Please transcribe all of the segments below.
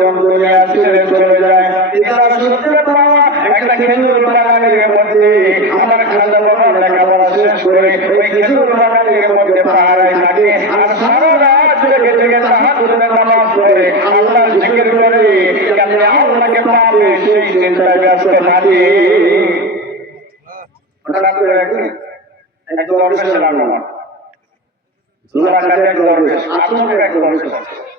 মাতা দুজন দুনিয়া চলে যায় পিতার সূত্রে পাওয়া একটা খেজুর বাগানের মধ্যে আমার খাজা বাবা লেখাপড়া শেষ করে ওই খেজুর বাগানের মধ্যে পাহাড়ায় থাকে আর সারা রাত জেগে জেগে তাহার জন্য নামাজ পড়ে আল্লাহ জিকির করে কেমনে আল্লাহকে পাবে সেই চিন্তায় ব্যস্ত থাকে ওটা করে রাখি এক দর্শনের রান্না সুরাকাতের দরবেশ আসমানের এক দরবেশ দরবেশের নাম হলো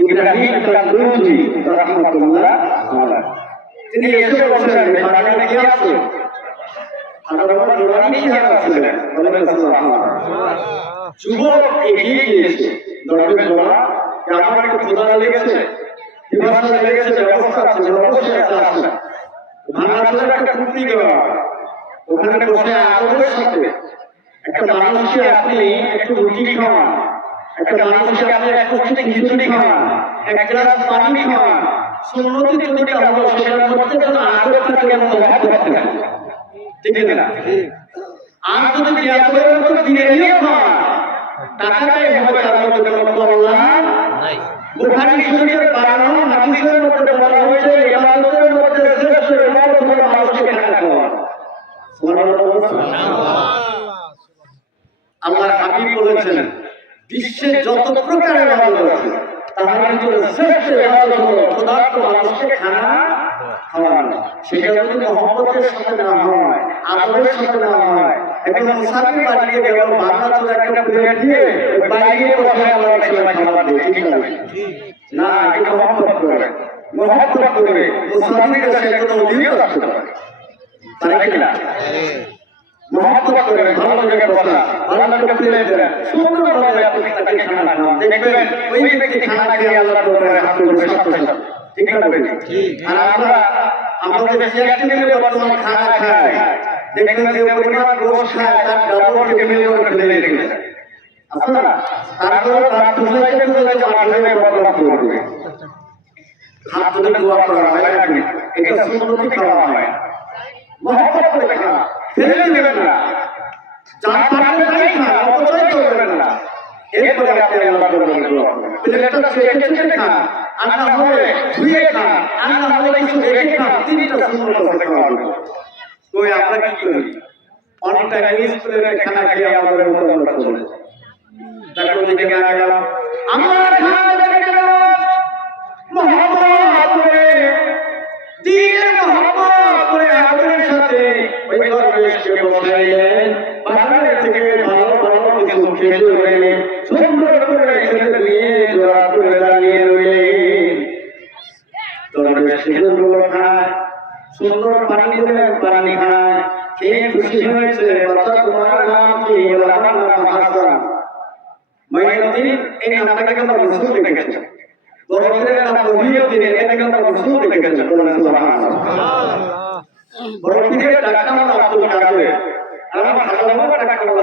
ইব্রাহিম কান্দুজি রাহমাতুল্লাহ একটু সাথে একটা মানুষকে আপনি একটু রুটি খাওয়ান একটা মানুষকে আপনি এক কষ্টে খিচুড়ি খাওয়ান এক গ্লাস পানি খাওয়ান সুন্নতি যদি হলো সেটার মধ্যে যেন আগ্রহ থাকে এবং মহাব্বত থাকে। ঠিক না আর যদি বিয়াদের মতো বিরিয়ানি টাকাটাই হবে তার মধ্যে কোনো কল্যাণ নাই। বুখারী শরীফের বানানো হাদিসের মধ্যে বলা হয়েছে ইবাদতের মধ্যে শ্রেষ্ঠ ইবাদত হলো মানুষকে খানা খাওয়া আল্লাহর হাবিব বলেছেন বিশ্বে যত প্রকারের ইবাদত আছে তার ভিতরে শ্রেষ্ঠ ইবাদত হলো ক্ষুধার্ত মানুষকে খানা খাওয়ানো সেটা যদি মহব্বতের সাথে না হয়, আদরের সাথে না হয় একজন মুসাফির বাড়িতে গেল বাংলা চলে একটা প্লেট দিয়ে বাইরে বসে আল্লাহ সময় খাবার দিয়ে, ঠিক না? না, এটা মহব্বত করে। মহব্বত করে মুসাফির সে কোনো অভিযোগ আসতে পারে তাই কি দেখবেন ওই ব্যক্তি খানা খেয়ে আল্লাহ হাত তুলবে সাথে সাথে ঠিক না আর আমরা আমাদের চেয়ার টেবিলে বর্তমান খানা খাই। দেখবেন যে পরিমাণ রোজ খায় তার ডাবল টেবিল করে ফেলে রেখেছে তারপরে তার সুসাইডে চলে যে মাঠে বদলা করবে। হাত তুলে দোয়া করা হয় এটা সুন্নতি খাওয়া হয়। মহব্বত করে খাওয়া। ফেলে দেবেন না। যার পারলে তাই খান অপচয় করবেন না। এরপরে আপনি আল্লাহ করবেন দোয়া করবেন প্লেটটা ছেড়ে ছেড়ে খান আর না হলে ধুয়ে খান আর না হলে কিছু রেখে খান তিনটা সুন্নত করে খাওয়াবেন ওই আমরা কি করি? অনেক টাইম মিস খানা খেয়ে আমাদের মতো আমরা চলে তারপর দিকে গান গেলাম আমার খানা ওই দরবেশকে বসাইলেন বাজারে থেকে ভালো ভালো কিছু খেজুর এনে সুন্দর করে ছেলে দিয়ে জোড়া করে দাঁড়িয়ে রইলেন দরবেশ খেজুরগুলো খায় সুন্দর পানি দিলেন পানি খায় খেয়ে খুশি হয়েছে বাচ্চা তোমার নাম কি বলে, নাম হাসান মহিনুদ্দিন এই নামটাকে আমরা রসুল দেখেছি বড়দের নাম মহিউদ্দিন এটাকে আমরা রসুল দেখেছি বলেন সুবহানাল্লাহ বড় পীরের ডাকটা হলো আব্দুল কাদের আর আমার হাজার ডাকটা হলো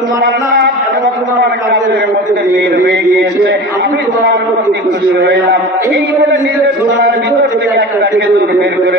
তোমার নাম এবং তোমার কাজের মধ্যে মিল হয়ে গিয়েছে। আমি তোমার প্রতি খুশি হইলাম এই বলে বের বের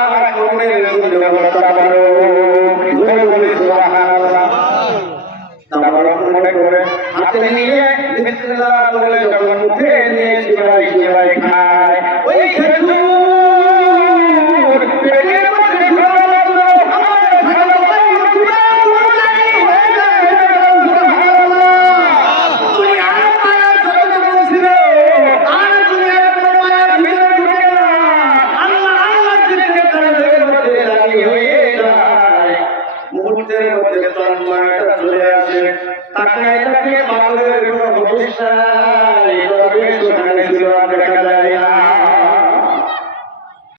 মুহূর্তের মধ্যে তন্ময়টা চলে আসে। তাকে এটাকে বাংলার কোনো প্রতিষ্ঠা এটা বেশ ওখানে ছিল